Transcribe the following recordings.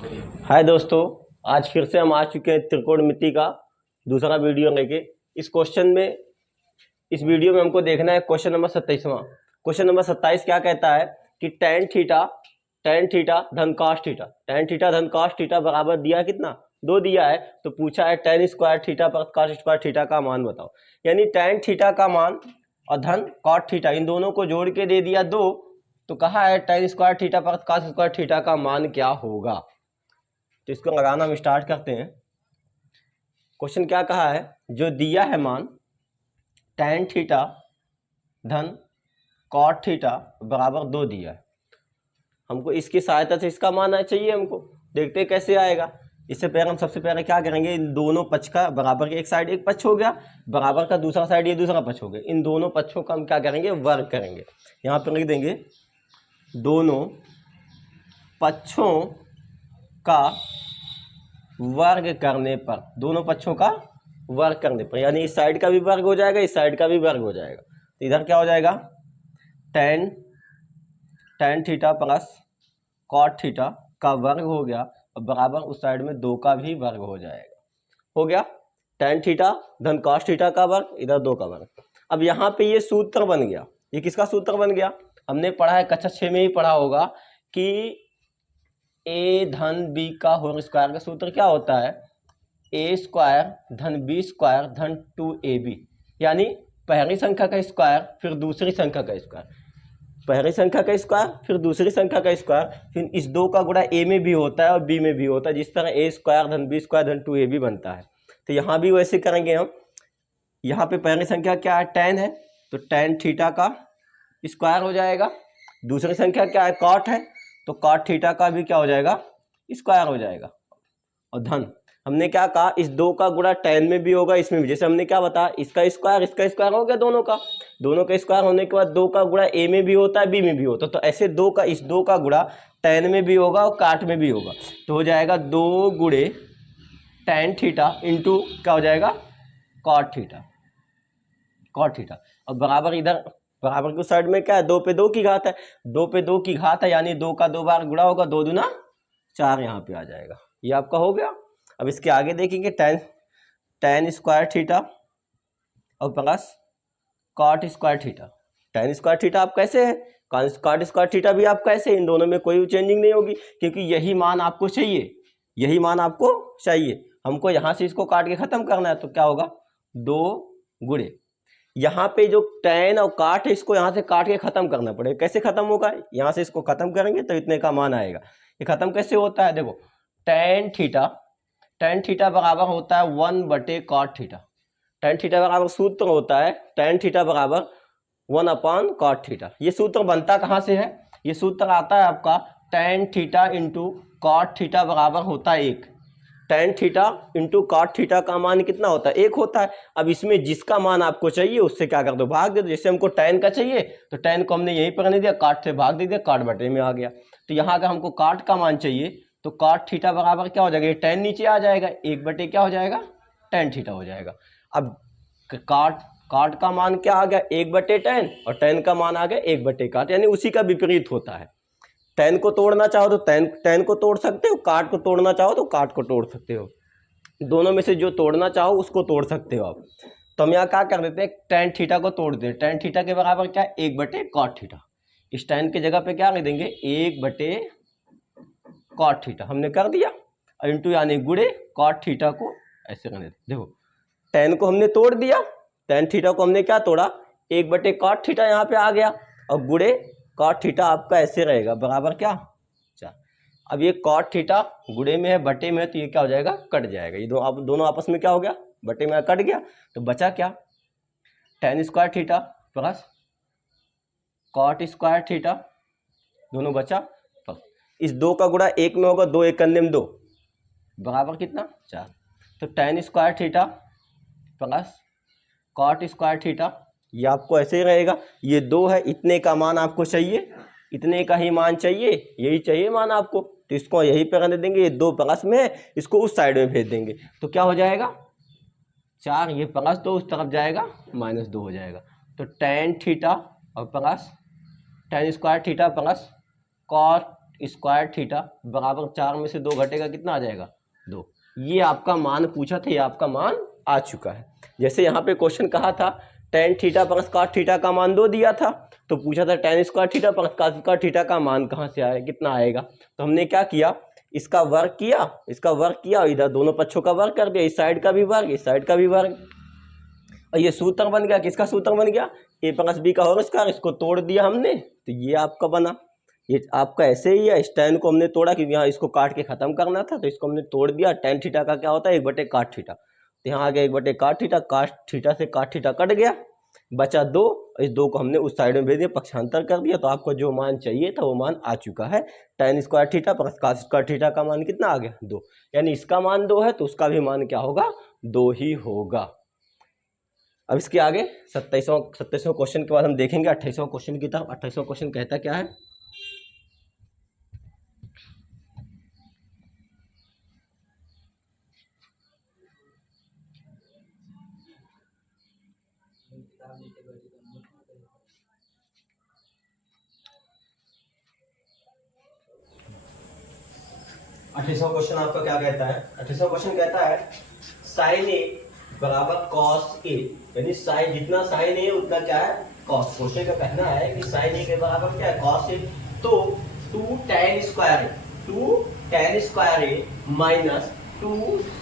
हाय दोस्तों, आज फिर से हम आ चुके हैं त्रिकोणमिति का दूसरा वीडियो लेके। इस वीडियो में हमको देखना है क्वेश्चन नंबर 27वां। क्वेश्चन नंबर 27 क्या कहता है कि tan थीटा धन cos थीटा बराबर दिया कितना, 2 दिया है। तो पूछा है tan स्क्वायर थीटा पर cos स्क्वायर थीटा का मान बताओ। यानी tan थीटा का मान और धन cot थीटा इन दोनों को जोड़ के दे दिया 2। तो कहा है tan स्क्वायर थीटा पर cos स्क्वायर थीटा का मान क्या होगा। तो इसको लगाना हम स्टार्ट करते हैं। क्वेश्चन क्या कहा है, जो दिया है मान tan थीटा धन cot थीटा बराबर 2 दिया है। हमको इसकी सहायता से इसका मान चाहिए। हमको देखते हैं कैसे आएगा। इससे पहले हम सबसे पहले क्या करेंगे, इन दोनों पक्ष का बराबर के एक साइड एक पक्ष हो गया, बराबर का दूसरा साइड ये दूसरा पक्ष हो गया। इन दोनों पक्षों का हम क्या करेंगे, वर्ग करेंगे। यहाँ पर लिख देंगे दोनों पक्षों का वर्ग करने पर, दोनों पक्षों का वर्ग करने पर, यानी इस साइड का भी वर्ग हो जाएगा, इस साइड का भी वर्ग हो जाएगा। तो इधर क्या हो जाएगा, tan theta plus cot theta का वर्ग हो गया और बराबर उस साइड में 2 का भी वर्ग हो जाएगा। हो गया tan थीटा धन cos थीटा का वर्ग, इधर 2 का वर्ग। अब यहाँ पे ये सूत्र बन गया। ये किसका सूत्र बन गया, हमने पढ़ा है, कक्षा 6 में ही पढ़ा होगा कि a धन b का होल स्क्वायर का सूत्र क्या होता है, a स्क्वायर धन b स्क्वायर धन 2ab। यानी पहली संख्या का स्क्वायर फिर दूसरी संख्या का स्क्वायर, पहली संख्या का स्क्वायर फिर दूसरी संख्या का स्क्वायर, फिर इस 2 का गुणा a में भी होता है और b में भी होता है। जिस तरह a स्क्वायर धन b स्क्वायर धन 2ab बनता है, तो यहाँ भी वैसे करेंगे हम। यहाँ पे पहली संख्या क्या है, tan है, तो tan थीटा का स्क्वायर हो जाएगा। दूसरी संख्या क्या है, cot है, तो cot थीटा का भी क्या हो जाएगा, स्क्वायर हो जाएगा। और धन हमने क्या कहा, इस 2 का गुणा tan में भी होगा, इसमें भी। जैसे हमने क्या बताया, इसका स्क्वायर हो गया, दोनों का स्क्वायर होने के बाद 2 का गुणा a में भी होता है, b में भी होता है। तो ऐसे इस 2 का गुणा tan में भी होगा और cot में भी होगा। तो हो जाएगा 2 गुणे tan थीटा इंटू क्या हो जाएगा, cot थीटा। और बराबर इधर बराबर की साइड में क्या है, 2 पे 2 की घात है, 2 पे 2 की घात है, यानी 2 का 2 बार गुणा होगा, 2 दूना 4 यहाँ पे आ जाएगा। ये आपका हो गया। अब इसके आगे देखेंगे tan स्क्वायर थीटा और plus cot square theta. tan square theta आप कैसे है, cot स्क्वायर थीटा भी आप कैसे, इन दोनों में कोई चेंजिंग नहीं होगी, क्योंकि यही मान आपको चाहिए। हमको यहाँ से इसको काट के खत्म करना है। तो क्या होगा, 2 गुणे यहाँ पे जो tan और cot है, इसको यहाँ से काट के खत्म करना पड़ेगा। कैसे खत्म होगा, यहाँ से इसको खत्म करेंगे तो इतने का मान आएगा। ये खत्म कैसे होता है, देखो tan थीटा बराबर होता है 1/cot थीटा। tan थीटा बराबर सूत्र होता है tan थीटा बराबर 1/cot थीटा। ये सूत्र बनता कहाँ से है, ये सूत्र आता है आपका tan theta into cot theta बराबर होता है 1। tan theta into cot theta का मान कितना होता है, 1 होता है। अब इसमें जिसका मान आपको चाहिए उससे क्या कर दो, भाग दे दो। जैसे हमको tan का चाहिए तो tan को हमने यहीं पर नहीं दिया, cot से भाग दे दिया, cot बटे में आ गया। तो यहाँ अगर हमको cot का मान चाहिए तो cot थीटा बराबर क्या हो जाएगा, ये tan नीचे आ जाएगा, 1 बटे क्या हो जाएगा, tan थीटा हो जाएगा। अब cot का मान क्या आ गया, 1 बटे tan, और tan का मान आ गया 1 बटे cot, यानी उसी का विपरीत होता है। tan को तोड़ना चाहो तो tan को तोड़ सकते हो, cot को तोड़ना चाहो तो cot को तोड़ सकते हो। दोनों में से जो तोड़ना चाहो उसको तोड़ सकते हो आप। तो हम यहाँ क्या कर देते हैं, tan थीटा को तोड़ देते हैं। tan थीटा के बराबर क्या है, 1 बटे cot थीटा। इस tan की जगह पे क्या लिख देंगे, 1 बटे cot थीटा हमने कर दिया, इंटू यानी गुणे cot थीटा को ऐसे कर देते। देखो tan को हमने तोड़ दिया, tan थीटा को हमने क्या तोड़ा, 1 बटे cot थीटा यहाँ पे आ गया, और गुणे cot थीटा आपका ऐसे रहेगा बराबर क्या 4। अब ये cot थीटा गुणे में है बटे में है, तो ये क्या हो जाएगा, कट जाएगा। ये दोनों आपस में क्या हो गया, बटे में कट गया। तो बचा क्या, tan square theta plus cot square theta, दोनों बचा। इस 2 का गुणा 1 में होगा, 2 1 में 2 बराबर कितना 4। तो tan square theta plus cot square theta, ये आपको ऐसे ही रहेगा। ये 2 है, इतने का मान आपको चाहिए, इतने का ही मान चाहिए, यही चाहिए मान आपको, तो इसको यहीं पे रहने देंगे। ये 2 प्लस में है, इसको उस साइड में भेज देंगे। तो क्या हो जाएगा 4, ये प्लस 2 उस तरफ जाएगा, -2 हो जाएगा। तो tan थीटा और plus tan square theta plus cot square theta बराबर 4 में से 2 घटेगा कितना आ जाएगा 2। ये आपका मान पूछा था, ये आपका मान आ चुका है। जैसे यहाँ पे क्वेश्चन कहा था tan theta plus cos theta का मान 2 दिया था, तो पूछा था tan square theta plus cos square theta का मान कहाँ से आएगा, कितना आएगा। तो हमने क्या किया, इसका वर्ग किया और इधर दोनों पक्षों का वर्ग कर दिया, इस साइड का भी वर्ग इस साइड का भी वर्ग, और ये सूत्र बन गया। किसका सूत्र बन गया, a प्लस बी का होल स्क्वायर। इसको तोड़ दिया हमने तो ये आपका बना। ये आपका ऐसे ही है, tan को हमने तोड़ा क्योंकि यहाँ इसको काट के खत्म करना था, तो इसको हमने तोड़ दिया। tan थीटा का क्या होता है 1/cot थीटा, तो यहाँ आ गया 1/cot थीटा। cos थीटा से cot थीटा कट गया, बचा 2। इस 2 को हमने उस साइड में भेज दिया, पक्षांतर कर दिया, तो आपको जो मान चाहिए था वो मान आ चुका है। tan square theta plus cos square theta का मान कितना आ गया 2, यानी इसका मान 2 है तो उसका भी मान क्या होगा 2 ही होगा। अब इसके आगे 27वां क्वेश्चन के बाद हम देखेंगे 28वां क्वेश्चन की तरफ। 28वां क्वेश्चन कहता क्या है, अट्ठाईसवां क्वेश्चन आपका क्या कहता है। 28वां क्वेश्चन कहता है साइन ए बराबर कॉस ए, यानी साइन जितना साइन ए उतना क्या है कॉस। क्वेश्चन का कहना है कि साइन ए के बराबर क्या है कॉस ए, तो 2 tan स्क्वायर ए माइनस 2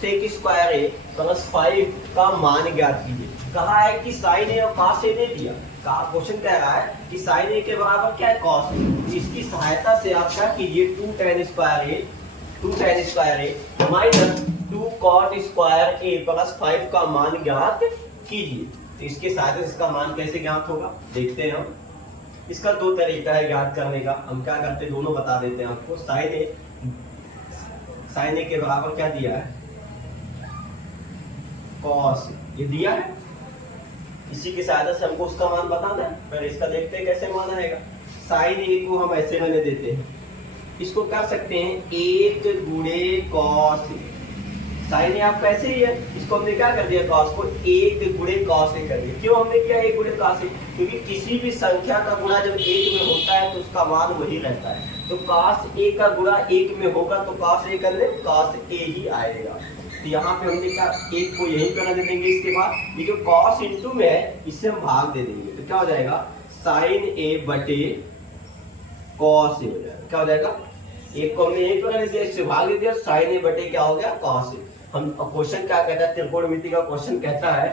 sec स्क्वायर ए प्लस 5 का मान ज्ञात कीजिए। कहा है कि साइन ए और कॉस ए दे दिया, क्वेश्चन कह रहा है कि साइन ए के बराबर क्या है कॉस, इसकी सहायता से आप क्या कीजिए 2 tan स्क्वायर ए माइनस 2 cot स्क्वायर ए प्लस 5 का मान ज्ञात कीजिए। तो इसके साथ इसका मान कैसे ज्ञात होगा देखते हैं हम। इसका 2 तरीका है ज्ञात करने का। हम क्या करते हैं दोनों बता देते हैं आपको। साइन ए के बराबर क्या दिया है cos, ये दिया है, इसी की सहायता से हमको उसका मान बताना है। पहले इसका देखते हैं कैसे मान आएगा। साइन ए को हम ऐसे रहने देते हैं, इसको कर सकते हैं 1 गुणे कॉस। साइन ए आपका ऐसे ही है, इसको हमने क्या कर दिया कॉस को 1 गुणे कॉस ए कर दिया। क्यों हमने किया 1 गुणे कॉस ए, क्योंकि किसी भी संख्या का गुणा जब 1 में होता है तो उसका मान वही रहता है। तो cos ए का गुणा 1 में होगा तो cos ए कर ले cos ए ही आएगा। तो यहाँ पे हमने क्या 1 को यहीं पर दे देंगे, इसके बाद ये जो cos इंटू में है इससे हम भाग दे देंगे, तो क्या हो जाएगा साइन ए बटे cos ए हो जाएगा। क्या हो जाएगा, 1 को हमने यहीं पर दे दिया, इससे भाग दे दिया, साइन ए बटे क्या हो गया cos ए। हम क्वेश्चन क्या कहता है, त्रिकोणमिति का क्वेश्चन कहता है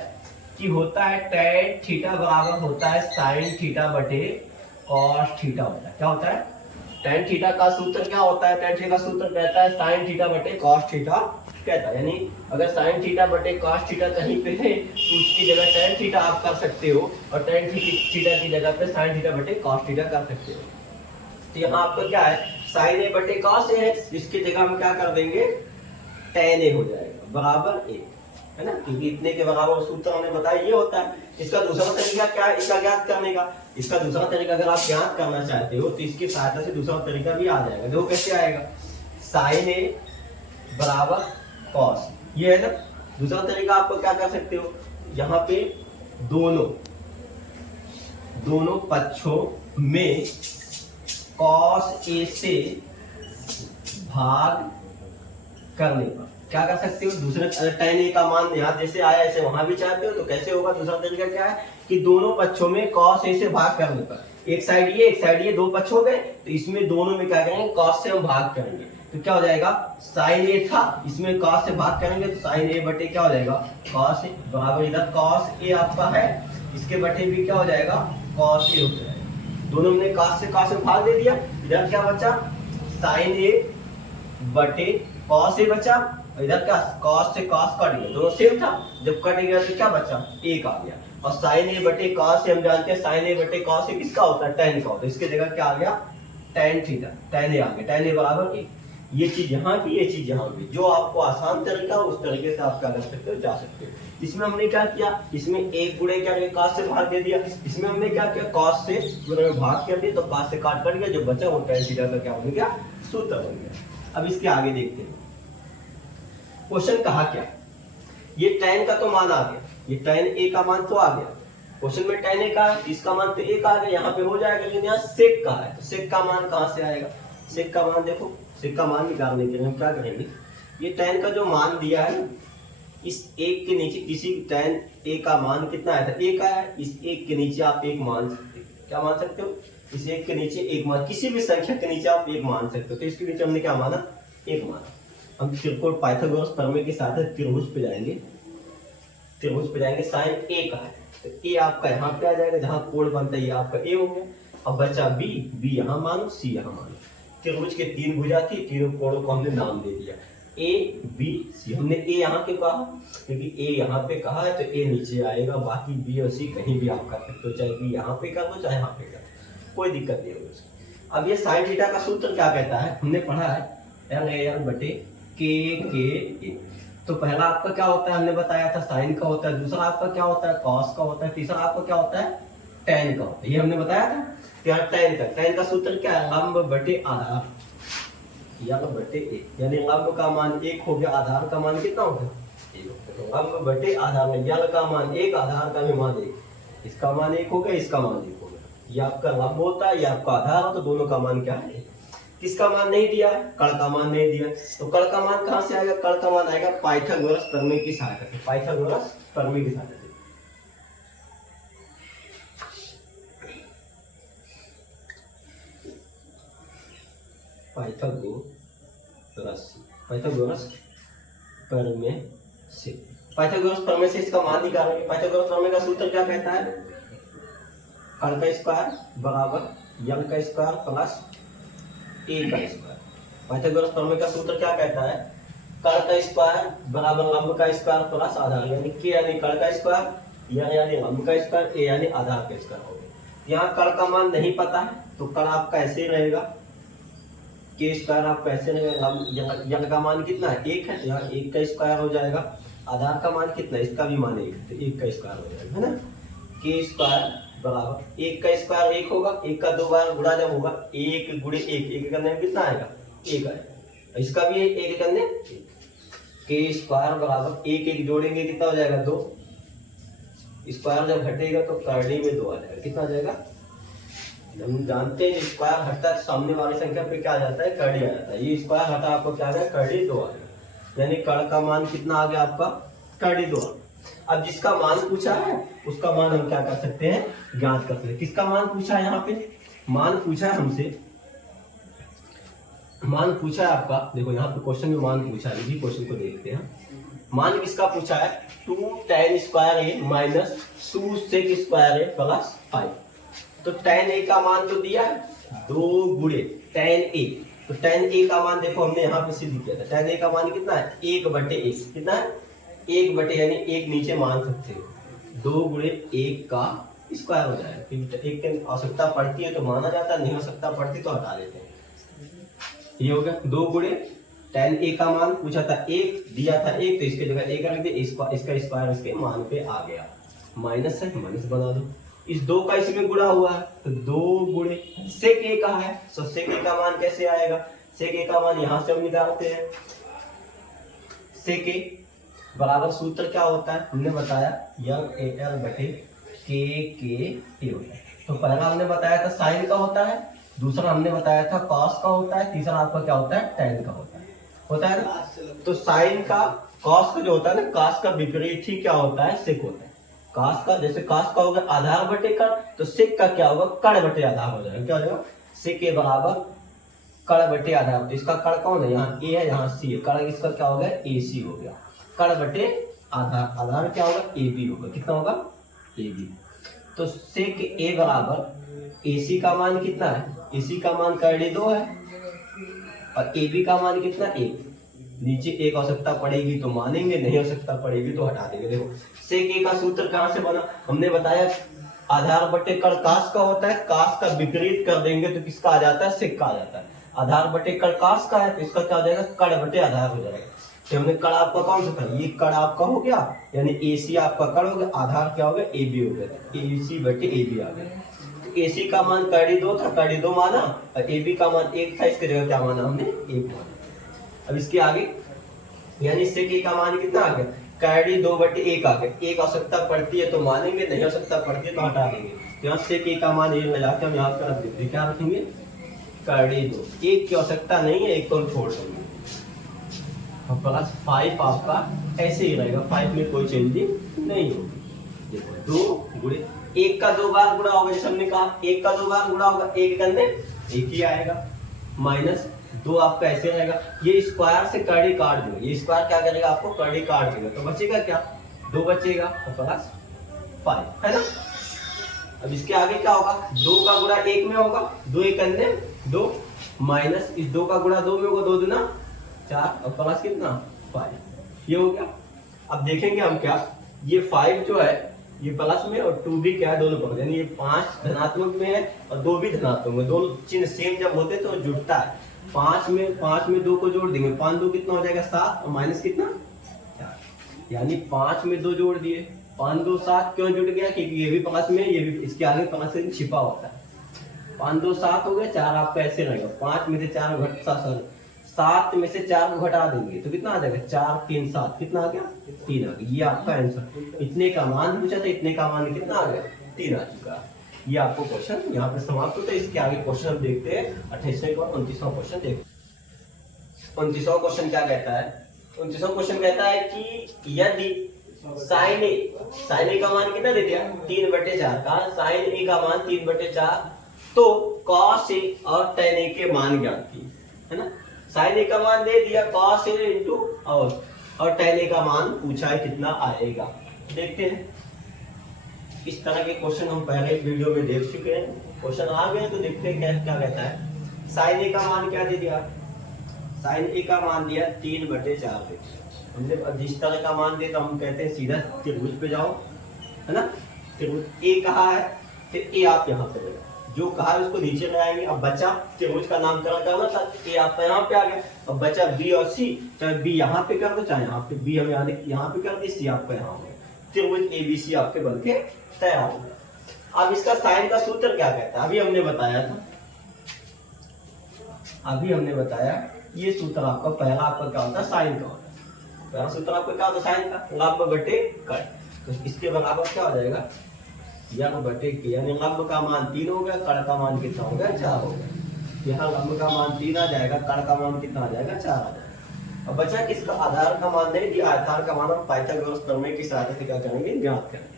कि होता है tan थीटा बराबर होता है sin थीटा बटे cos थीटा होता है। क्या होता है tan थीटा का सूत्र क्या होता है, tan थीटा का सूत्र कहता है sin थीटा बटे cos थीटा कहता है। यानी अगर sin थीटा बटे cos थीटा कहीं पे है तो उसकी जगह tan थीटा आप कर सकते हो और tan थीटा की जगह पे sin थीटा बटे cos थीटा कर सकते हो। तो यहाँ आपका क्या है sin ए बटे cos ए है, इसकी जगह हम क्या कर देंगे tan ए हो जाएगा बराबर 1, है ना, क्योंकि इतने के बराबर सूत्र हमने बताया ये होता है। इसका दूसरा तरीका क्या है इसका ज्ञात करने का। इसका दूसरा तरीका अगर आप ज्ञात करना चाहते हो तो इसकी सहायता से दूसरा तरीका भी आ जाएगा। देखो कैसे आएगा, साइन ए बराबर कॉस, ये है ना। दूसरा तरीका आपको क्या कर सकते हो, यहाँ पे दोनों पक्षों में कॉस ए से भाग करने पर क्या कर सकते हो, दूसरे tan ए का मान यहाँ जैसे आया ऐसे वहां भी चाहते हो तो कैसे होगा। दूसरा तरीका क्या है कि दोनों पक्षों में cos ए से भाग करने पर, एक साइड ये 2 पक्ष हो गए तो इसमें दोनों में क्या करेंगे cos से हम भाग करेंगे, तो क्या हो जाएगा sin ए था, इसमें cos से भाग करेंगे तो sin ए बटे क्या हो जाएगा cos ए बराबर इधर cos ए आपका है, इसके बटे भी क्या हो जाएगा cos ए हो जाएगा। दोनों ने cos से भाग दे दिया, इधर क्या बचा sin ए बटे cos ए बचा, इधर क्या cos से cos कट गया, दोनों सेम था, जब कट गया तो क्या बचा 1 आ गया। और sin ए बटे cos से हम जानते हैं sin ए बटे cos से किसका होता है tan का होता है, इसके जगह क्या आ गया tan थीटा, tan ए आ गया, tan ए बराबर 1। ये चीज यहाँ की, ये चीज यहाँ की, जो आपको आसान तरीका हो उस तरीके से आप क्या कर सकते हो जा सकते हो। इसमें हमने क्या किया, इसमें 1 गुणे क्या किया cos से भाग दे दिया, इसमें हमने क्या किया cos से भाग कर दिया तो cos से काट गया, जो बचा वो tan थीटा का क्या बन गया सूत्र बन गया। अब इसके आगे देखते हैं क्वेश्चन कहा क्या, ये tan का तो मान आ गया, ये tan ए का मान तो आ गया, क्वेश्चन में tan ए का इसका मान तो 1 आ गया, यहाँ पे हो जाएगा, लेकिन यहाँ sec का है तो sec का मान कहाँ से आएगा, सेक का मान देखो, सेक का मान निकालने के लिए हम क्या करेंगे, ये tan का जो मान दिया है ना, इस एक के नीचे किसी tan a का मान कितना आया था, एक आया है, इस एक के नीचे आप एक मान सकते हो, क्या मान सकते हो, इस एक के नीचे एक मान, किसी भी संख्या के नीचे आप एक मान सकते हो। तो इसके नीचे हमने क्या माना, एक माना। हम त्रिकोण पाइथागोरस प्रमेय के साथ त्रिभुज पे जाएंगे, त्रिभुज पे जाएंगे, साइन ए का है तो ए आपका यहाँ पे आ जाएगा, जहाँ कोण बनता है ये आपका ए हो गया। अब बचा बी, बी यहाँ मानो, सी यहाँ मानो। त्रिभुज के तीन भुजा थी, तीनों कोणों को हमने नाम दे दिया ए बी सी। हमने ए यहाँ क्यों कहा, क्योंकि ए यहाँ पे कहा है तो ए नीचे आएगा, बाकी बी और सी कहीं भी आप कर सकते हो, चाहे बी यहाँ पे कर दो चाहे यहाँ पे कर दो, कोई दिक्कत नहीं होगी उसकी। अब ये साइन थीटा का सूत्र क्या कहता है, हमने पढ़ा है एल ए एल बटे के ए। तो पहला आपका क्या होता है, हमने बताया था साइन का होता है, दूसरा आपका क्या होता है कॉस का होता है, तीसरा आपका क्या होता है टैन का होता है, ये हमने बताया था। टैन का सूत्र क्या है, लंब बटे आधार, या बटे एक, यानी लंब का मान एक हो गया, आधार का मान कितना हो गया, लंब बटे आधार में यल का मान एक, आधार का भी मान एक, इसका मान एक हो गया, इसका मान एक हो गया। ये आपका लंब होता है, ये आपका आधार हो, तो दोनों का मान क्या है, किसका मान नहीं दिया है, कण का मान नहीं दिया, तो कण का मान कहां से आएगा, कण का मान आएगा पाइथागोरस प्रमेय की सहायता से, पाइथागोरस प्रमेय की सहायता से। पाइथागोरस प्रमेय से, पाइथागोरस प्रमेय से इसका मान निकालेंगे। पाइथागोरस प्रमेय का सूत्र क्या कहता है, कण का स्क्वायर बराबर यल का स्क्वायर प्लस ए का स्क्वायर। पाइथागोरस प्रमेय का सूत्र क्या कहता है, कण का स्क्वायर बराबर लंब का स्क्वायर प्लस आधार, यानी के यानी कण का स्क्वायर, यानी लंब का स्क्वायर, ए यानी आधार का स्क्वायर हो गया। यहाँ कण का मान नहीं पता है तो कण आपका ऐसे ही रहेगा, के स्क्वायर आपका ऐसे रहेगा, यल का मान कितना है एक है, यहाँ एक का स्क्वायर हो जाएगा, आधार का मान कितना है, इसका भी मान एक है, तो एक का स्क्वायर हो जाएगा, है ना। के स्क्वायर बराबर एक का स्क्वायर एक होगा, एक का दो बार गुणा जब होगा, एक गुणे एक, एक करने में कितना आएगा, एक आएगा, इसका भी एक करने, के स्क्वायर बराबर एक एक जोड़ेंगे कितना हो जाएगा, दो, स्क्वायर जब हटेगा तो करड़ी में दो आ जाएगा, कितना आ जाएगा, हम जानते हैं स्क्वायर हटता है सामने वाली संख्या पे क्या आ जाता है, करड़ी आ जाता है, ये स्क्वायर हटा आपको क्या आ गया, करड़ी दो आ गया, यानी कण का मान कितना आ गया आपका, करड़ी दो। अब जिसका मान पूछा है उसका मान हम क्या कर सकते हैं, ज्ञात कर सकते हैं। किसका मान पूछा है, यहाँ पे मान पूछा है हमसे, मान पूछा है आपका, देखो यहाँ पे क्वेश्चन में मान पूछा है, इसी क्वेश्चन को देखते हैं। मान किसका पूछा है, 2 tan स्क्वायर ए माइनस 2 sec स्क्वायर ए प्लस 5। तो tan a का मान तो दिया है 2 गुणे tan a, तो tan a का मान देखो हमने यहाँ पे सिद्ध किया था, tan a का मान कितना है 1/1, कितना है 1/, यानी एक नीचे मान सकते हो, 2 गुणे 1 का स्क्वायर हो जाएगा, क्योंकि एक की आवश्यकता पड़ती है तो माना जाता है, नहीं आवश्यकता पड़ती तो हटा देते हैं। ये हो गया 2 गुणे tan a का मान पूछा था 1, दिया था 1, तो इसके जगह 1 रख दिया, इसका स्क्वायर इसके मान पे आ गया, माइनस है माइनस बना दो, इस 2 का इसमें गुणा हुआ है तो 2 गुणे sec a का है, तो sec a का मान कैसे आएगा, sec a का मान यहाँ से हम निकालते हैं, sec a बराबर सूत्र क्या होता है, हमने बताया यल बटे के होता है। तो पहला हमने बताया था साइन का होता है, दूसरा हमने बताया था कॉस का होता है, तीसरा आपका क्या होता है टैन का होता है ना। तो साइन का कॉस का जो होता है ना, कॉस का विपरीत ही क्या होता है, सेक होता है। कॉस का जैसे कॉस का होगा आधार बटे कण, तो सेक का क्या होगा, कण बटे आधार हो जाएगा, क्या हो जाएगा, सेक के बराबर कण बटे आधार। तो इसका कण कौन है, यहाँ ए है यहाँ सी है, कण इसका क्या हो गया ए सी हो गया, कण बटे आधार, आधार क्या होगा ए बी होगा, कितना होगा ए बी। तो सेक ए बराबर ए सी का मान कितना है, ए सी का मान करड़ी 2 है और ए बी का मान कितना 1, नीचे एक आवश्यकता पड़ेगी तो मानेंगे, नहीं आवश्यकता पड़ेगी तो हटा देंगे। देखो सेक ए का सूत्र कहां से बना, हमने बताया आधार बटे कण कास का होता है, कास का विपरीत कर देंगे तो किसका आ जाता है, सेक का आ जाता है। आधार बटे कण कास का है तो इसका क्या हो जाएगा, कण बटे आधार हो जाएगा। तो हमने कण आपका कौन सा था, ये कण आपका हो गया, यानी ए सी आपका कण हो गया, आधार क्या हो गया ए बी हो गया, ए सी बटे ए बी आ गया। तो ए सी का मान करड़ी 2 था, करड़ी 2 माना, और ए बी का मान 1 था, इसके जगह क्या माना हमने 1 माना। अब इसके आगे यानी सेक ए का मान कितना आ गया, करड़ी 2/1 आ गया, एक आवश्यकता पड़ती है तो मानेंगे, नहीं आवश्यकता पड़ती है तो हटा देंगे। तो यहाँ सेक ए का मान ये मिला के हम यहाँ पर रख देते, क्या रखेंगे कड़ी 2, एक की आवश्यकता नहीं है, एक तो हम छोड़ देंगे, और प्लस 5 आपका ऐसे ही रहेगा, 5 में कोई चेंजिंग नहीं होगी। देखो 2 गुणे 1 का 2 बार गुणा होगा, जैसे हमने कहा 1 का 2 बार गुणा होगा, 1 करने 1 ही आएगा, माइनस 2 आपका ऐसे रहेगा। ये स्क्वायर से कड़ी काट दो, ये स्क्वायर क्या करेगा आपको कड़ी काट देगा, तो बचेगा क्या 2 बचेगा और प्लस 5 है ना। अब इसके आगे क्या होगा, 2 का गुणा 1 में होगा, 2 1 करने 2, माइनस इस 2 का गुणा 2 में होगा, 2 दूना 4 और प्लस कितना 5, ये हो गया। अब देखेंगे हम क्या, ये 5 जो है ये प्लस में और 2 भी क्या है दोनों पकड़, यानी ये 5 धनात्मक में है और 2 भी धनात्मक में, दोनों चिन्ह सेम जब होते तो जुड़ता है। 5 में 2 को जोड़ देंगे, 5 2 कितना हो जाएगा 7 और माइनस कितना 4, यानी 5 में 2 जोड़ दिए, 5 2 7 क्यों जुड़ गया, क्योंकि ये भी प्लस में ये भी, इसके आगे प्लस से छिपा होता है। 5 2 7 हो गया, 4 आपका ऐसे रहेगा, 5 में से 4 घट 7 में से 4 को घटा देंगे तो कितना आ जाएगा 4 3 7, कितना आ गया 3 आ गया। ये आपका आंसर, इतने का मान पूछा था, इतने का मान कितना आ गया 3 आ चुका। ये आपको क्वेश्चन यहाँ पे समाप्त होता है। इसके आगे क्वेश्चन हम देखते हैं 28वें और 29वां क्वेश्चन देखते हैं। 29वां क्वेश्चन क्या कहता है, 29वां क्वेश्चन कहता है कि यदि साइन ए का मान कितना दे दिया 3/4 का, साइन ए का मान 3/4, तो कॉस ए और टेन ए के मान ज्ञात किए, है ना। साइन ए का मान दे दिया, कॉस ए इंटू और टेन ए का मान पूछा है कितना आएगा। देखते हैं, इस तरह के क्वेश्चन हम पहले वीडियो में देख चुके हैं, क्वेश्चन आ गए तो देखते हैं क्या कहता है। साइन ए का मान क्या दे दिया, साइन ए का मान दिया 3/4, हमने जिस तरह का मान दिया तो हम कहते हैं सीधा त्रिभुज पे जाओ, है ना। त्रिभुज ए कहा है तो ए आप यहाँ पे लगाओ, जो कहा है उसको नीचे ले आएंगे। अब बचा त्रिभुज का नामकरण करना था, ए आपका यहाँ पे आ गया, अब बचा बी और सी, चाहे बी यहाँ पे कर दो चाहे यहाँ पे, बी हम यहाँ पे कर दी, सी आपका यहाँ हो गया, त्रिभुज एबीसी आपके बनके तैयार हो गया। अब इसका साइन का सूत्र क्या कहता है, अभी हमने बताया ये सूत्र आपका पहला आपका क्या होता है साइन का होता है। पहला सूत्र आपका क्या होता है साइन का, लंब बटे कट, तो इसके बराबर क्या हो जाएगा यंग बटे के, यानी लंब का मान 3 हो गया, कड़ का मान कितना हो गया 4 हो गया। यहाँ लंब का मान 3 आ जाएगा, कड़ का मान कितना आ जाएगा 4 आ जाएगा। अब बचा किसका आधार का मान नहीं दिया, आधार का मान हम पाइथागोरस प्रमेय की सहायता से क्या करेंगे ज्ञात करेंगे।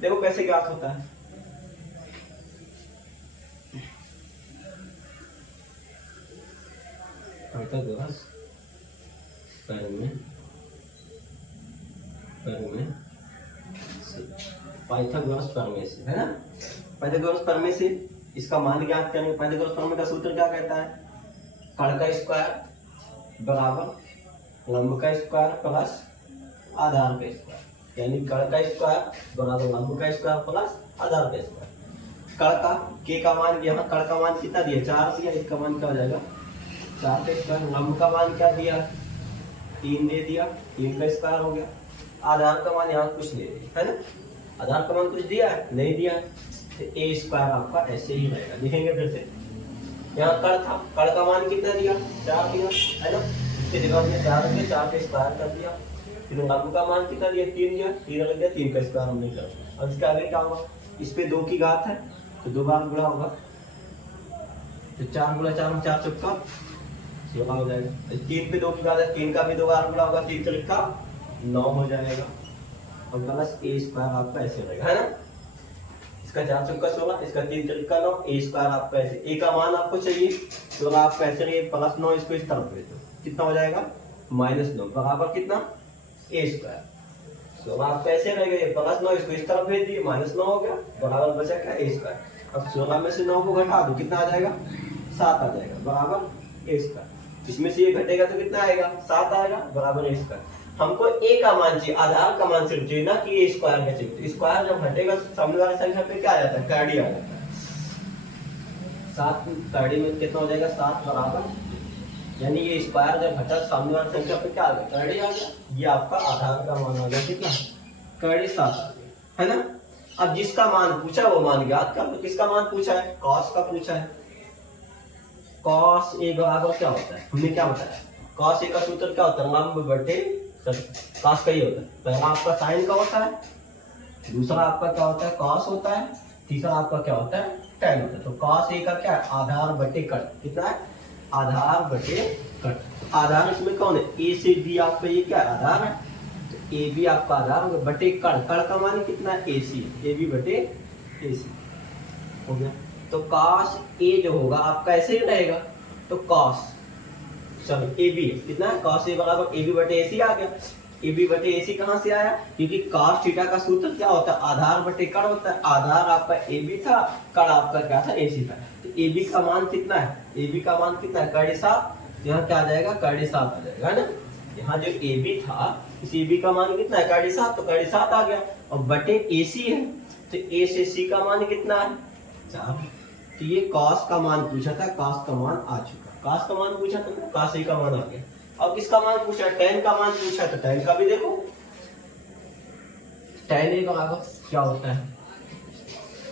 देखो कैसे ज्ञात होता है, पाइथागोरस प्रमेय से, है ना। पाइथागोरस प्रमेय से इसका मान ज्ञात करेंगे। पाइथागोरस प्रमेय का सूत्र क्या कहता है, कड़ का स्क्वायर बराबर लंब का स्क्वायर प्लस आधार का स्क्वायर, यानी कड़ का स्क्वायर बराबर लंब का स्क्वायर प्लस आधार का स्क्वायर। कड़ का के का मान, यहाँ कड़ का मान कितना दिया 4 दिया, इसका मान क्या हो जाएगा 4 का स्क्वायर। लंब का मान क्या दिया 3 दे दिया, 3 का स्क्वायर हो गया। आधार का मान यहाँ कुछ नहीं दिया, है ना, आधार का मान कुछ दिया है नहीं दिया है, तो ए स्क्वायर आपका ऐसे ही रहेगा। देखेंगे फिर से, यहाँ कड़ था, कड़ का मान कितना दिया 4 दिया, है ना, इसके जगह हमने 4 रख दिया, 4 का स्क्वायर कर दिया। फिर लंब का मान कितना दिया 3 दिया, 3 रख दिया, 3 का स्क्वायर हमने कर दिया। अब इसके आगे क्या होगा, इस पे 2 की घात है तो 2 बार गुणा होगा, तो 4 गुणा 4 4 चौका 16 हो जाएगा। 3 पे 2 की घात है, 3 का भी 2 बार गुणा होगा, 3 का 9 हो जाएगा। और प्लस ए स्क्वायर आपका ऐसे रहेगा, है ना, इसका 4 चौका 16, इसका 3 का 9, ए स्क्वायर आपका ऐसे, ए का मान आपको चाहिए तो आप ऐसे रहिए प्लस 9, इसको इस तरफ भेज दो, कितना हो जाएगा -9 बराबर कितना ए स्क्वायर। 16 आपका ऐसे रहेगा, ये प्लस 9 इसको इस तरफ भेज दिए, -9 हो गया, बराबर बचा क्या ए स्क्वायर। अब 16 में से 9 को घटा दो, कितना आ जाएगा 7 आ जाएगा, बराबर ए स्क्वायर। इसमें से ये घटेगा तो कितना आएगा 7 आएगा, बराबर ए स्क्वायर। हमको ए का मान चाहिए, आधार का मान सिर्फ चाहिए ना कि ए स्क्वायर का चाहिए। स्क्वायर जब घटेगा सामने वाली संख्या पे क्या आ जाता है कड़ी आ जाता है, 7 कड़ी में कितना हो जाएगा 7 बराबर, यानी ये स्क्वायर जब घटा सामने वाली संख्या पे क्या आ गया कड़ी आ गया। ये आपका आधार का मान आ गया कितना कड़ी 7 आ गया, है ना। अब जिसका मान पूछा वो मान ज्ञात कर लो। किसका मान पूछा है, कॉस का पूछा है। कॉस ए बराबर क्या होता है, हमने क्या बताया, कॉस ए का सूत्र क्या होता है लंब बटे कॉस का ही होता है। पहला आपका साइन का होता है, दूसरा आपका क्या होता है कॉस होता है, तीसरा आपका क्या होता है tan होता है। तो cos a का क्या है, आधार बटे कट, कितना है, आधार बटे कट। आधार इसमें कौन है, a से b आपका ये क्या है, आधार है, तो ए बी आपका आधार हो गया बटे कड़, कड़ का मान कितना है, ए सी, ए बी बटे ए सी हो गया। तो cos a जो होगा आपका ऐसे ही रहेगा, तो cos सॉरी ए बी कितना है, cos a बराबर ए बी बटे ए सी आ गया। ए बी बटे ए सी कहाँ से आया, क्योंकि cos थीटा का सूत्र क्या होता है, आधार बटे कड़ होता है। आधार आपका ए बी था, कड़ आपका क्या था, ए सी था। तो ए बी का मान कितना है, ए बी का मान कितना है, कड़े 7, यहाँ क्या आ जाएगा, कड़े 7 आ जाएगा ना। यहाँ जो ए बी था, इस ए बी का मान कितना है, कड़े 7, तो कड़े 7 आ गया। और बटे ए सी है, तो ए से सी का मान कितना है, 4। तो ये cos का मान पूछा था, cos का मान आ चुका, cos का मान पूछा था, cos a का मान आ गया। अब किसका मान पूछा, tan का मान पूछा, तो tan का भी देखो, tan a बराबर क्या होता है,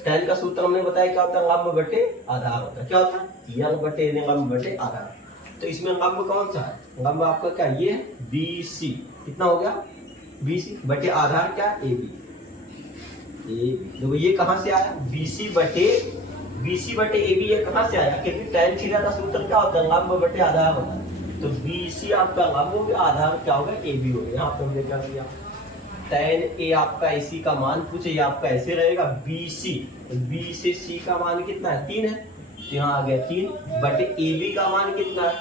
tan का सूत्र हमने बताया क्या होता है, लंब बटे आधार होता है। क्या होता है, यंग बटे लंब बटे आधार। तो इसमें लंब कौन सा है, लंब आपका क्या, ये बी सी, कितना हो गया, बी सी बटे आधार क्या, ए बी, देखो ये कहां से आया, बीसी बटे ए बी, ये कहां से आया, क्योंकि tan थीटा का सूत्र क्या होता है, लंब बटे आधार होता है। तो बीसी आपका लंब हो गया, आधार क्या होगा, ए बी हो गया। यहाँ पे हमने क्या किया, tan a आपका ac का मान पूछे, ये आपका ऐसे रहेगा bc, b से c का मान कितना है, 3 है, तो यहाँ आ गया 3 बटे ab का मान कितना है,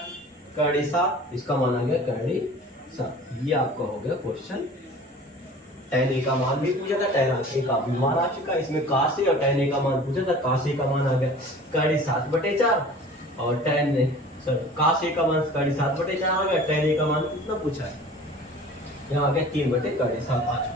कड़े 7, इसका मान आ गया कड़े 7। ये आपका हो गया क्वेश्चन। tan a का मान भी पूछा था, tan a का भी मान आ चुका, इसमें cos a और tan a का मान पूछा था, cos a का मान आ गया कड़े 7 बटे 4, और cos a का मान कड़े 7 बटे 4 आ गया, tan a का मान कितना पूछा है, यहाँ आ गया 3 बटे कड़े 7 आ चुका।